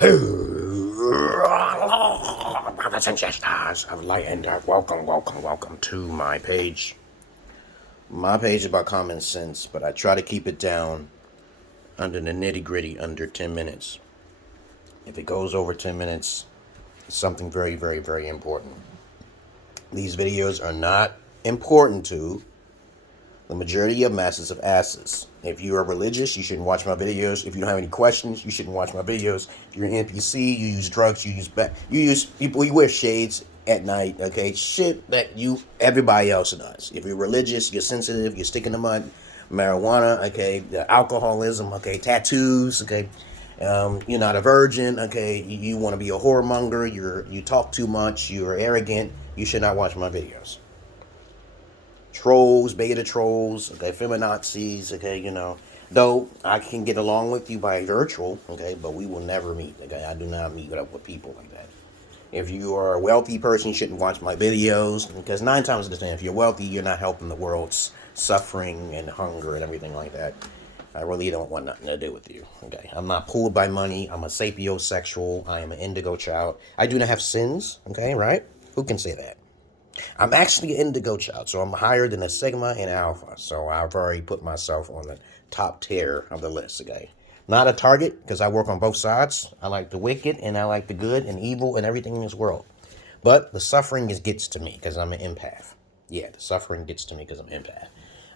Brothers and sisters of light and dark, welcome to my page. My page is about common sense, but I try to keep it down under the nitty-gritty, under 10 minutes. If it goes over 10 minutes, it's something very, very, very important. These videos are not important to the majority of masses of asses. If you are religious, you shouldn't watch my videos. If you don't have any questions, you shouldn't watch my videos. If you're an NPC, you use drugs, you wear shades at night, okay? Shit that everybody else does. If you're religious, you're sensitive, you're sticking the mud, marijuana, okay, the alcoholism, okay, tattoos, okay, you're not a virgin, okay, you want to be a whoremonger, you talk too much, you're arrogant, you should not watch my videos. Trolls, beta trolls, okay, feminazis, okay, though I can get along with you by virtual, okay, but we will never meet, okay, I do not meet up with people like that. If you are a wealthy person, you shouldn't watch my videos, because 9 times out of 10, if you're wealthy, you're not helping the world's suffering and hunger and everything like that. I really don't want nothing to do with you, okay, I'm not pulled by money, I'm a sapiosexual, I am an indigo child, I do not have sins, okay, right, who can say that? I'm actually an indigo child, so I'm higher than a sigma and alpha. So I've already put myself on the top tier of the list, okay? Not a target, because I work on both sides. I like the wicked, and I like the good and evil and everything in this world. But the suffering gets to me, because I'm an empath. Yeah, the suffering gets to me because I'm an empath.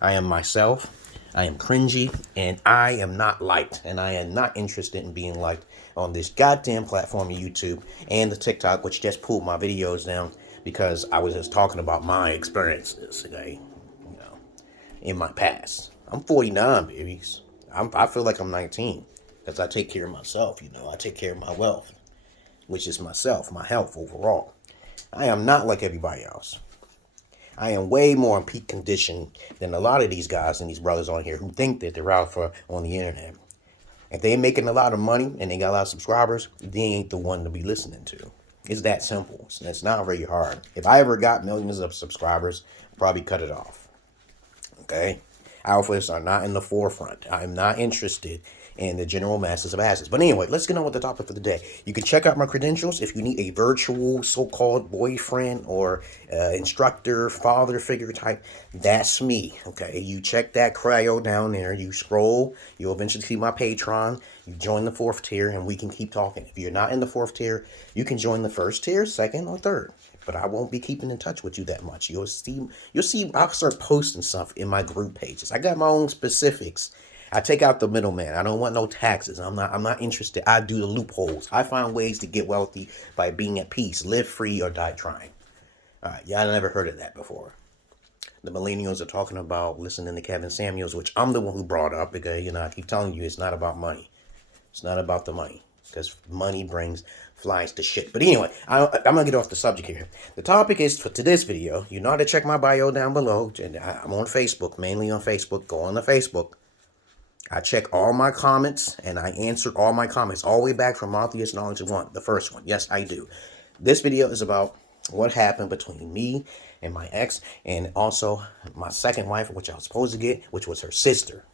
I am myself. I am cringy, and I am not liked. And I am not interested in being liked on this goddamn platform of YouTube and the TikTok, which just pulled my videos down because I was just talking about my experiences, okay, in my past. I'm 49, babies. I feel like I'm 19 because I take care of myself, I take care of my wealth, which is myself, my health overall. I am not like everybody else. I am way more in peak condition than a lot of these guys and these brothers on here who think that they're alpha on the internet. If they ain't making a lot of money and they got a lot of subscribers, they ain't the one to be listening to. It's that simple. It's not very hard. If I ever got millions of subscribers, I'd probably cut it off. Okay? Alphas are not in the forefront. I'm not interested in the general masses of asses. But anyway, let's get on with the topic for the day. You can check out my credentials if you need a virtual so-called boyfriend or instructor, father figure type. That's me. Okay? You check that cryo down there. You scroll. You'll eventually see my Patreon. You join the 4th tier and we can keep talking. If you're not in the 4th tier, you can join the 1st tier, 2nd, or 3rd. But I won't be keeping in touch with you that much. You'll see I'll start posting stuff in my group pages. I got my own specifics. I take out the middleman. I don't want no taxes. I'm not interested. I do the loopholes. I find ways to get wealthy by being at peace. Live free or die trying. All right, y'all never heard of that before. The millennials are talking about listening to Kevin Samuels, which I'm the one who brought up because, I keep telling you it's not about money. It's not about the money because money brings flies to shit. But anyway, I'm going to get off the subject here. The topic is for today's video. You know how to check my bio down below. I'm on Facebook, mainly on Facebook. Go on to Facebook. I check all my comments and I answer all my comments all the way back from Marthious Knowledge 1, the first one. Yes, I do. This video is about what happened between me and my ex and also my second wife, which I was supposed to get, which was her sister.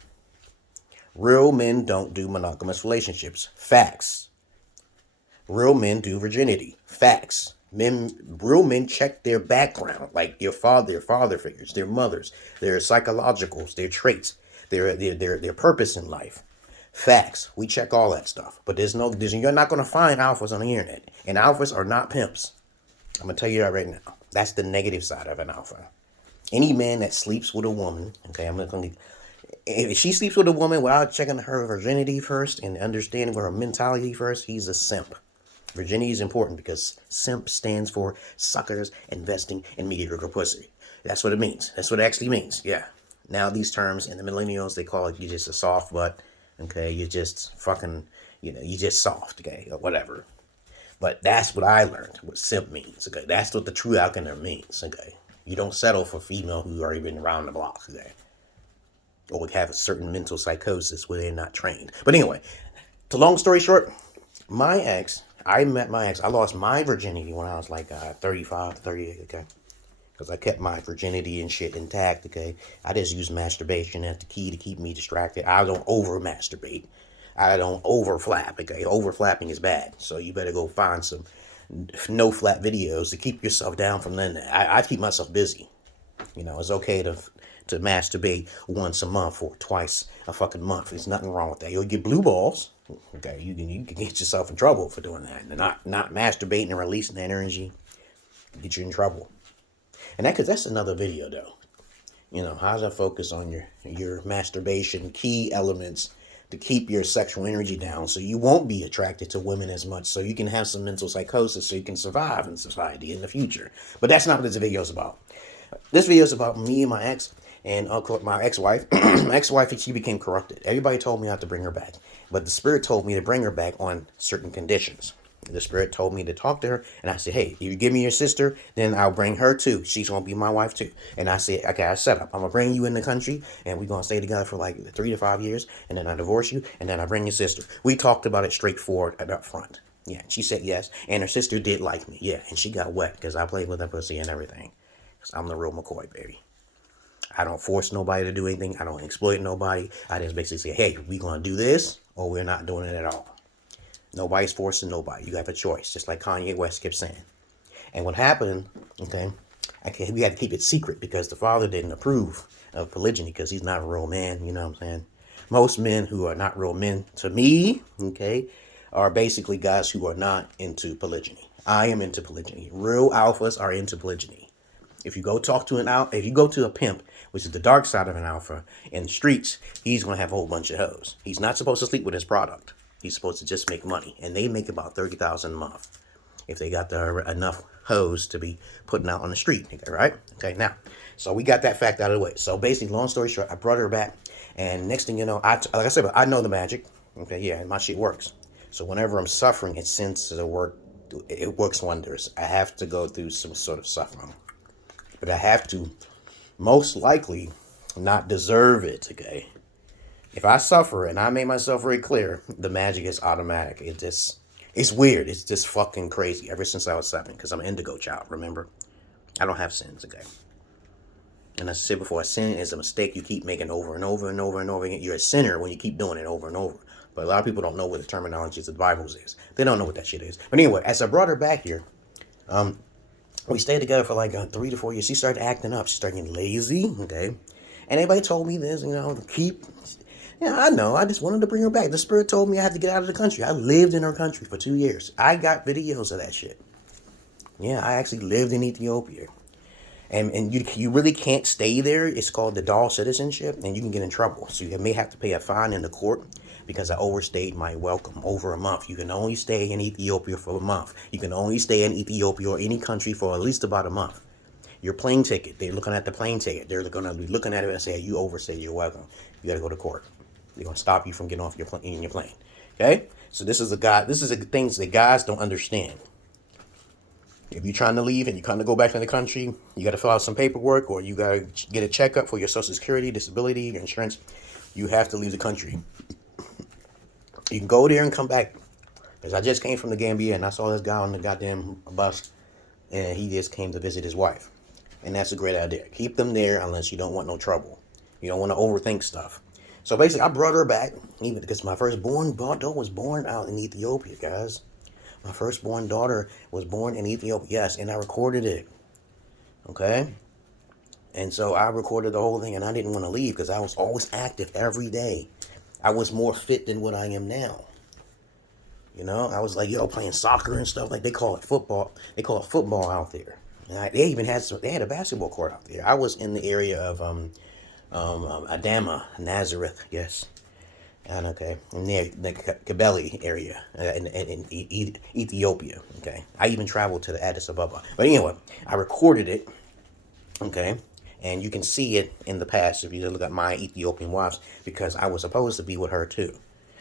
Real men don't do monogamous relationships. Facts. Real men do virginity. Facts. Real men check their background, like their father figures, their mothers, their psychologicals, their traits, their purpose in life. Facts. We check all that stuff. But you're not going to find alphas on the internet. And alphas are not pimps. I'm going to tell you that right now. That's the negative side of an alpha. Any man that sleeps with a woman, okay, I'm not going to... If she sleeps with a woman without checking her virginity first and understanding her mentality first, he's a simp. Virginity is important because simp stands for suckers investing in mediocre pussy. That's what it means. That's what it actually means. Yeah. Now these terms in the millennials, they call it you just a soft butt. Okay. You're just fucking, you just soft. Okay. Or whatever. But that's what I learned what simp means. Okay. That's what the true alchemy means. Okay. You don't settle for female who already been around the block. Okay. Or would have a certain mental psychosis where they're not trained. But anyway, to long story short, I met my ex. I lost my virginity when I was like 35, 38, okay? Because I kept my virginity and shit intact, okay? I just use masturbation as the key to keep me distracted. I don't over-masturbate. I don't overflap. Okay, overflapping is bad. So you better go find some no flap videos to keep yourself down from then. I keep myself busy. You know, it's okay to masturbate once a month or twice a fucking month. There's nothing wrong with that. You'll get blue balls. Okay, you can get yourself in trouble for doing that. And not masturbating and releasing that energy get you in trouble. And that's another video though. You know, how does that focus on your masturbation key elements to keep your sexual energy down so you won't be attracted to women as much, so you can have some mental psychosis so you can survive in society in the future. But that's not what this video is about. This video is about me and my ex and my ex-wife. My ex-wife, she became corrupted. Everybody told me not to bring her back, but the spirit told me to bring her back on certain conditions. The spirit told me to talk to her, and I said, hey, if you give me your sister, then I'll bring her too. She's going to be my wife too. And I said, okay, I set up. I'm going to bring you in the country, and we're going to stay together for like 3 to 5 years, and then I divorce you, and then I bring your sister. We talked about it straightforward and up front. Yeah, she said yes, and her sister did like me. Yeah, and she got wet because I played with her pussy and everything. Because I'm the real McCoy, baby. I don't force nobody to do anything. I don't exploit nobody. I just basically say, hey, we're going to do this, or we're not doing it at all. Nobody's forcing nobody. You have a choice, just like Kanye West kept saying. And what happened, okay, we had to keep it secret because the father didn't approve of polygyny because he's not a real man, you know what I'm saying? Most men who are not real men, to me, okay, are basically guys who are not into polygyny. I am into polygyny. Real alphas are into polygyny. If you go to a pimp, which is the dark side of an alpha, in the streets, he's going to have a whole bunch of hoes. He's not supposed to sleep with his product. He's supposed to just make money, and they make about $30,000 a month if they got enough hoes to be putting out on the street, right? Okay, now, so we got that fact out of the way. So basically, long story short, I brought her back, and next thing you know, like I said, I know the magic. Okay, yeah, and my shit works. So whenever I'm suffering, it works wonders. I have to go through some sort of suffering, but I have to most likely not deserve it. Okay. If I suffer, and I made myself very clear, the magic is automatic. It's weird. It's just fucking crazy. Ever since I was 7, because I'm an indigo child, remember? I don't have sins, okay? And as I said before, a sin is a mistake you keep making over and over and over and over again. You're a sinner when you keep doing it over and over. But a lot of people don't know what the terminology of the Bible is. They don't know what that shit is. But anyway, as I brought her back here, we stayed together for like 3 to 4 years. She started acting up. She started getting lazy, okay? And everybody told me this, Yeah, I know. I just wanted to bring her back. The spirit told me I had to get out of the country. I lived in her country for 2 years. I got videos of that shit. Yeah, I actually lived in Ethiopia. And you really can't stay there. It's called the dual citizenship, and you can get in trouble. So you may have to pay a fine in the court because I overstayed my welcome over a month. You can only stay in Ethiopia for a month. You can only stay in Ethiopia or any country for at least about a month. Your plane ticket, they're looking at the plane ticket. They're going to be looking at it and say, you overstayed your welcome. You got to go to court. They're going to stop you from getting off your plane. Okay? So this is the things that guys don't understand. If you're trying to leave and you're trying to go back to the country, you got to fill out some paperwork, or you got to get a checkup for your Social Security, disability, your insurance. You have to leave the country. You can go there and come back. Because I just came from the Gambia and I saw this guy on the goddamn bus, and he just came to visit his wife. And that's a great idea. Keep them there unless you don't want no trouble. You don't want to overthink stuff. So basically, I brought her back, even because my firstborn daughter was born out in Ethiopia, guys. My firstborn daughter was born in Ethiopia, yes, and I recorded it. Okay? And so I recorded the whole thing, and I didn't want to leave because I was always active every day. I was more fit than what I am now. You know, I was like, playing soccer and stuff. Like, they call it football. They call it football out there. And they even had a basketball court out there. I was in the area of Adama, Nazareth, yes. And okay, near the Gigolo area in Ethiopia. Okay, I even traveled to the Addis Ababa. But anyway, I recorded it. Okay, and you can see it in the past if you look at my Ethiopian wives, because I was supposed to be with her too.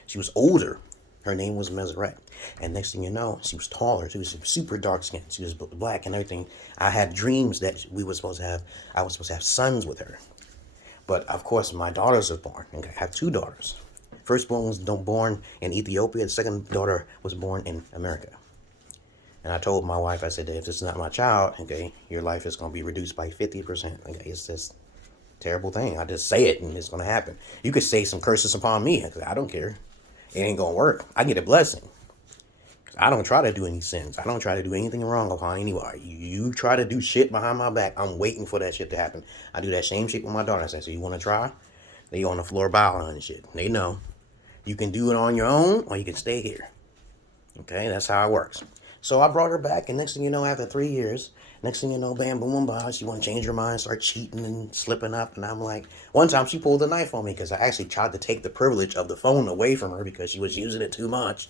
She was older. Her name was Meseret. And next thing you know, she was taller. She was super dark skinned. She was black and everything. I had dreams that I was supposed to have sons with her. But of course, my daughters were born. Okay, I have 2 daughters. Firstborn was born in Ethiopia. The second daughter was born in America. And I told my wife, I said, if this is not my child, okay, your life is going to be reduced by 50%. Okay, it's this terrible thing. I just say it and it's going to happen. You could say some curses upon me. I don't care. it ain't gonna work. I get a blessing. I don't try to do any sins. I don't try to do anything wrong upon anybody. You try to do shit behind my back, I'm waiting for that shit to happen. I do that same shit with my daughter. I say, so you want to try? They on the floor bowing and shit. They know. You can do it on your own or you can stay here. Okay, that's how it works. So I brought her back, and next thing you know, after 3 years, next thing you know, bam, boom, boom, bah, she want to change her mind, start cheating and slipping up. And I'm like, one time she pulled a knife on me because I actually tried to take the privilege of the phone away from her because she was using it too much.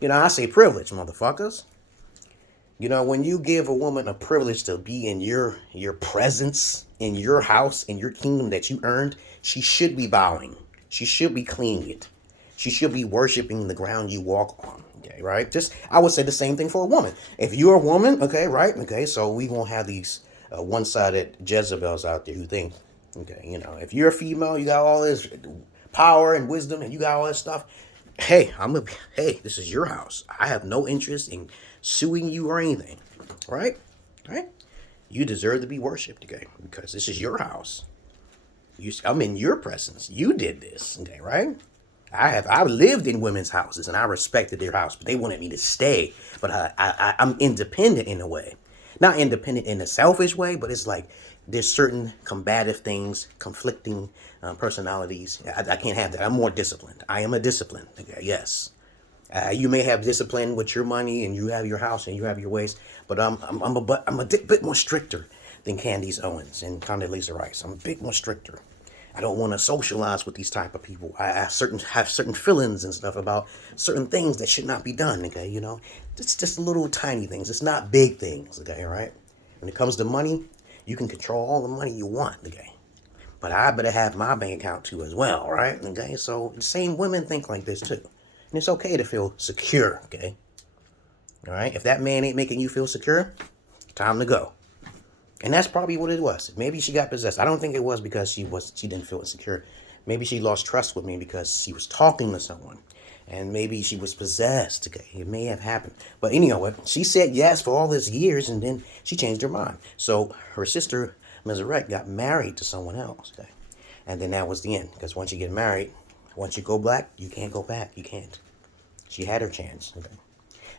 You know, I say privilege, motherfuckers. You know, when you give a woman a privilege to be in your presence, in your house, in your kingdom that you earned, she should be bowing. She should be cleaning it. She should be worshiping the ground you walk on. Okay, right? Just, I would say the same thing for a woman. If you're a woman, okay, right? Okay, so we won't have these one-sided Jezebels out there who think, okay, you know, if you're a female, you got all this power and wisdom and you got all this stuff. Hey, hey, this is your house. I have no interest in suing you or anything, right? Right? You deserve to be worshipped, okay? Because this is your house. I'm in your presence. You did this, okay, right? I've lived in women's houses and I respected their house, but they wanted me to stay. But I'm independent in a way, not independent in a selfish way, but it's like there's certain combative things, conflicting personalities. I can't have that. I'm more disciplined. I am a disciplined. Okay, yes. You may have discipline with your money and you have your house and you have your ways, but I'm a bit more stricter than Candace Owens and Condoleezza Rice. I'm a bit more stricter. I don't want to socialize with these type of people. I have certain feelings and stuff about certain things that should not be done. Okay, you know, it's just little tiny things. It's not big things. Okay, right? When it comes to money, you can control all the money you want. Okay, but I better have my bank account too as well, right? Okay, so the same women think like this too, and it's okay to feel secure. Okay, all right. If that man ain't making you feel secure, time to go. And that's probably what it was. Maybe she got possessed. I don't think it was because she didn't feel insecure. Maybe she lost trust with me because she was talking to someone. And maybe she was possessed. Okay, it may have happened. But anyway, she said yes for all these years and then she changed her mind. So her sister, Missionary, got married to someone else. Okay? And then that was the end. Because once you get married, once you go black, you can't go back. You can't. She had her chance. Okay?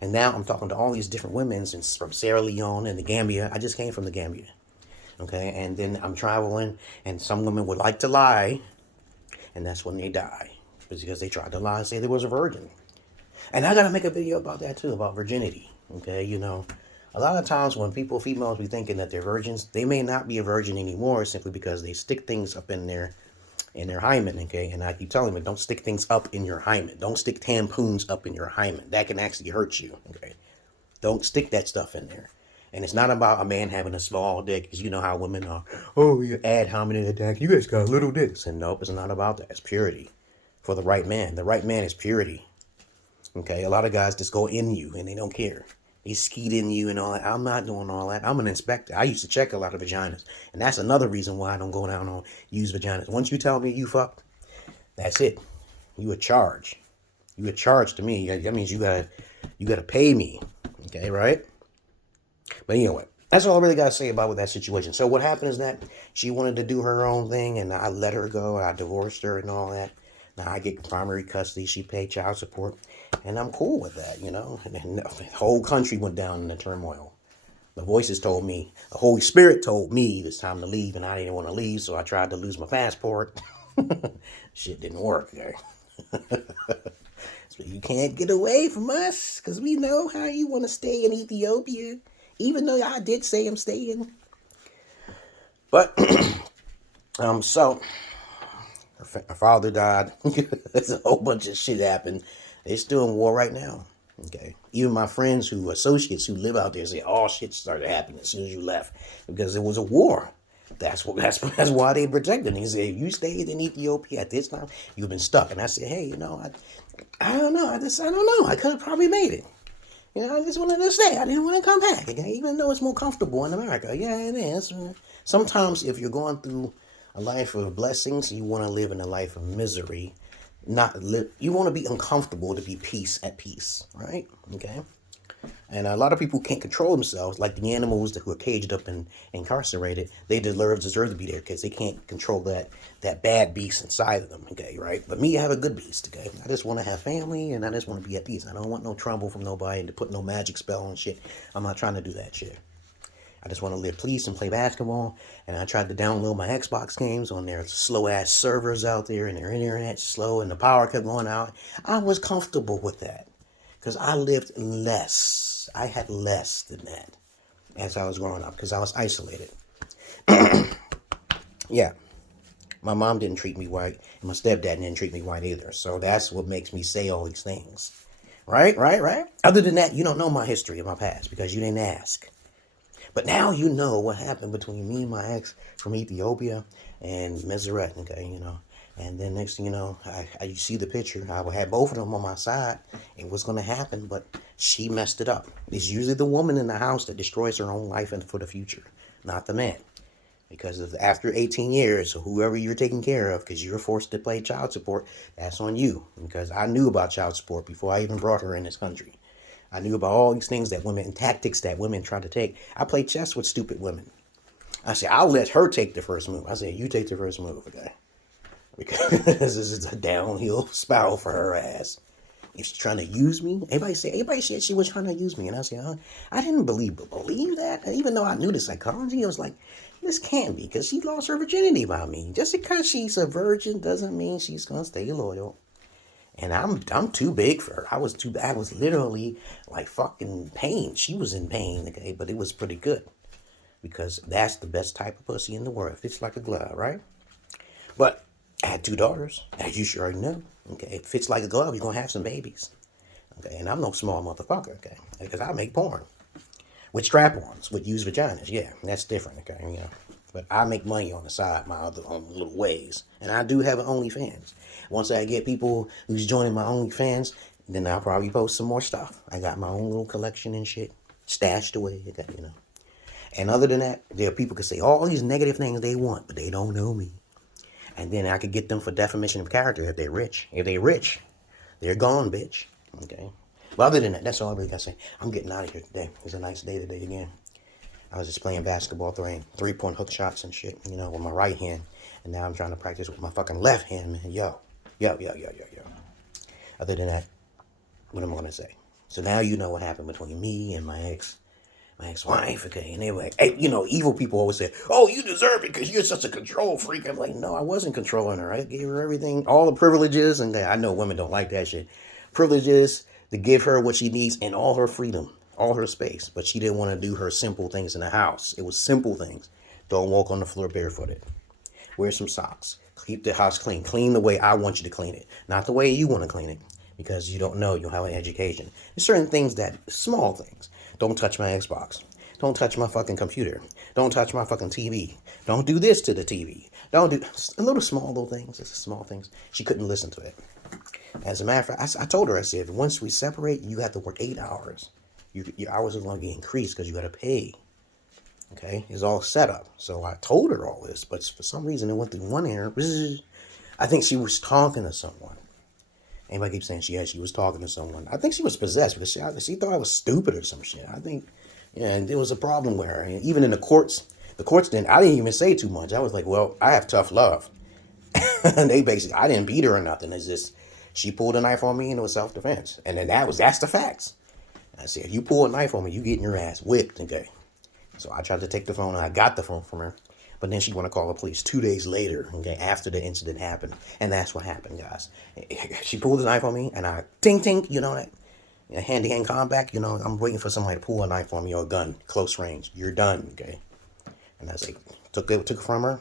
And now I'm talking to all these different women from Sierra Leone and the Gambia. I just came from the Gambia. Okay, and then I'm traveling, and some women would like to lie, and that's when they die. It's because they tried to lie and say they was a virgin. And I got to make a video about that too, about virginity. Okay, you know, a lot of times when females be thinking that they're virgins, they may not be a virgin anymore simply because they stick things up in their hymen, okay? And I keep telling them, don't stick things up in your hymen. Don't stick tampons up in your hymen. That can actually hurt you, okay? Don't stick that stuff in there. And it's not about a man having a small dick, because you know how women are. Oh, you ad hominem attack. You guys got little dicks. And nope, it's not about that. It's purity for the right man. The right man is purity, okay? A lot of guys just go in you, and they don't care. They skeet in you and all that. I'm not doing all that. I'm an inspector. I used to check a lot of vaginas. And that's another reason why I don't go down on used vaginas. Once you tell me you fucked, that's it. You a charge. You a charge to me. That means you gotta pay me. Okay, right? But anyway, that's all I really gotta say about with that situation. So what happened is that she wanted to do her own thing and I let her go. I divorced her and all that. Now I get primary custody. She paid child support. And I'm cool with that, you know. And the whole country went down in the turmoil. The voices told me, the Holy Spirit told me it's time to leave, and I didn't want to leave, so I tried to lose my passport. Shit didn't work there. So you can't get away from us, because we know how you want to stay in Ethiopia, even though I did say I'm staying. But, so... Her father died. There's a whole bunch of shit happened. They're still in war right now. Okay. Even my friends associates who live out there say all shit started happening as soon as you left. Because it was a war. That's why they protected me. They said, if you stayed in Ethiopia at this time, you've been stuck. And I said, hey, you know, I don't know. I don't know. I could have probably made it. You know, I just wanted to stay. I didn't want to come back. Okay? Even though it's more comfortable in America. Yeah, it is. Sometimes if you're going through a life of blessings, you want to live in a life of misery. You want to be uncomfortable to be at peace, right? Okay? And a lot of people can't control themselves, like the animals who are caged up and incarcerated. They deserve to be there because they can't control that bad beast inside of them. Okay, right? But me, I have a good beast. Okay, I just want to have family and I just want to be at peace. I don't want no trouble from nobody and to put no magic spell on shit. I'm not trying to do that shit. I just want to live peace and play basketball. And I tried to download my Xbox games on their slow ass servers out there, and their internet's slow, and the power kept going out. I was comfortable with that because I lived less. I had less than that as I was growing up because I was isolated. Yeah, my mom didn't treat me white, and my stepdad didn't treat me white either. So that's what makes me say all these things. Right? Other than that, you don't know my history of my past because you didn't ask. But now you know what happened between me and my ex from Ethiopia and Missionary, okay, And then next thing you know, you see the picture. I had both of them on my side. It was going to happen, but she messed it up. It's usually the woman in the house that destroys her own life and for the future, not the man. Because after 18 years, whoever you're taking care of, because you're forced to pay child support, that's on you. Because I knew about child support before I even brought her in this country. I knew about all these things that women and tactics that women try to take. I play chess with stupid women. I said, I'll let her take the first move. I said, you take the first move, okay? Because this is a downhill spiral for her ass. If she's trying to use me, everybody said she was trying to use me. And I said, I didn't believe that. And even though I knew the psychology, I was like, this can't be because she lost her virginity by me. Just because she's a virgin doesn't mean she's going to stay loyal. And I'm too big for her. I was literally like fucking pain. She was in pain, okay, but it was pretty good. Because that's the best type of pussy in the world. It fits like a glove, right? But I had 2 daughters, as you sure already know. Okay, it fits like a glove, you're gonna have some babies. Okay, and I'm no small motherfucker, okay? Because I make porn. With strap-ons, with used vaginas, yeah, that's different, okay, But I make money on the side, my other own little ways. And I do have an OnlyFans. Once I get people who's joining my OnlyFans, then I'll probably post some more stuff. I got my own little collection and shit stashed away, And other than that, there are people who say all these negative things they want, but they don't know me. And then I could get them for defamation of character if they're rich. If they're rich, they're gone, bitch. Okay? But other than that, that's all I really got to say. I'm getting out of here today. It was a nice day today again. I was just playing basketball, throwing 3-point hook shots and shit, with my right hand. And now I'm trying to practice with my fucking left hand, man. Yo. Other than that, what am I going to say? So now you know what happened between me and my ex-wife, okay? And they were like, hey, evil people always say, oh, you deserve it because you're such a control freak. I'm like, no, I wasn't controlling her. I gave her everything, all the privileges. And I know women don't like that shit. Privileges to give her what she needs and all her freedom, all her space. But she didn't want to do her simple things in the house. It was simple things. Don't walk on the floor barefooted. Wear some socks. Keep the house clean. Clean the way I want you to clean it. Not the way you want to clean it. Because you don't know, you'll have an education. There's certain things small things. Don't touch my Xbox. Don't touch my fucking computer. Don't touch my fucking TV. Don't do this to the TV. Don't do small little things. It's small things. She couldn't listen to it. As a matter of fact, I told her, I said, once we separate, you have to work 8 hours. Your hours are going to get increased because you got to pay. Okay? It's all set up. So I told her all this, but for some reason it went through one ear. I think she was talking to someone. Anybody keeps saying she was talking to someone. I think she was possessed because she thought I was stupid or some shit. I think, and there was a problem with her. And even in the courts didn't, I didn't even say too much. I was like, well, I have tough love. And I didn't beat her or nothing. It's just, she pulled a knife on me and it was self-defense. And then that's the facts. I said, if you pull a knife on me, you getting your ass whipped, okay? So I tried to take the phone and I got the phone from her. But then she want to call the police 2 days later, okay, after the incident happened. And that's what happened, guys. She pulled the knife on me, and I, ting, that hand-to-hand combat, I'm waiting for somebody to pull a knife on me or a gun, close range. You're done, okay? And I was like, took it from her.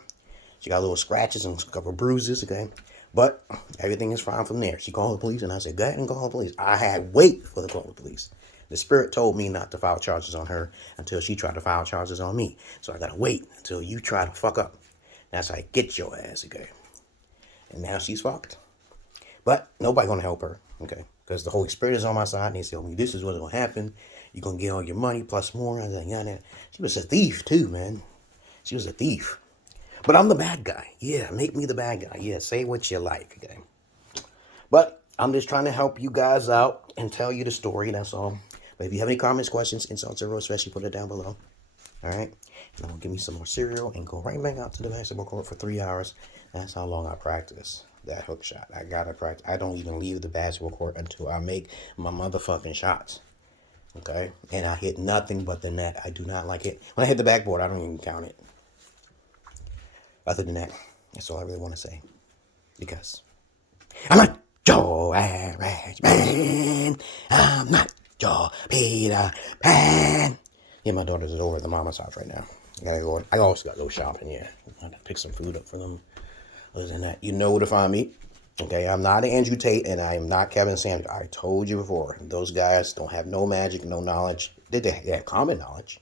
She got little scratches and a couple of bruises, okay? But everything is fine from there. She called the police, and I said, go ahead and call the police. I had wait for the call the police. The spirit told me not to file charges on her until she tried to file charges on me. So I gotta wait until you try to fuck up. That's how I get your ass, okay? And now she's fucked. But nobody gonna help her, okay? Because the Holy Spirit is on my side and he told me this is what's gonna happen. You're gonna get all your money plus more. I was like, yeah. She was a thief too, man. She was a thief. But I'm the bad guy. Yeah, make me the bad guy. Yeah, say what you like, okay? But I'm just trying to help you guys out and tell you the story, that's all. But if you have any comments, questions, insults, or especially put it down below. All right. And I'm gonna give me some more cereal and go right back out to the basketball court for 3 hours. That's how long I practice that hook shot. I gotta practice. I don't even leave the basketball court until I make my motherfucking shots. Okay. And I hit nothing but the net. I do not like it. When I hit the backboard, I don't even count it. Other than that, that's all I really want to say. Because I'm not your average man. I'm not your Peter Pan. Yeah, my daughters is over at the mama's house right now. I gotta go. I also gotta go shopping. Yeah, I gotta pick some food up for them. Other than that, you know where to find me. Okay, I'm not an Andrew Tate and I am not Kevin Sanders. I told you before. Those guys don't have no magic, no knowledge. They have common knowledge.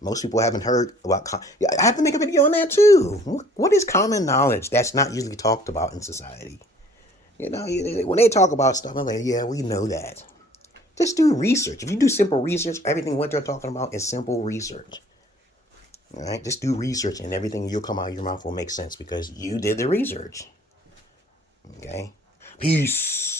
Most people haven't heard about. I have to make a video on that too. What is common knowledge that's not usually talked about in society? You know, when they talk about stuff, I'm like, yeah, we know that. Just do research. If you do simple research, everything what they're talking about is simple research. All right, just do research, and everything you'll come out of your mouth will make sense because you did the research. Okay, peace.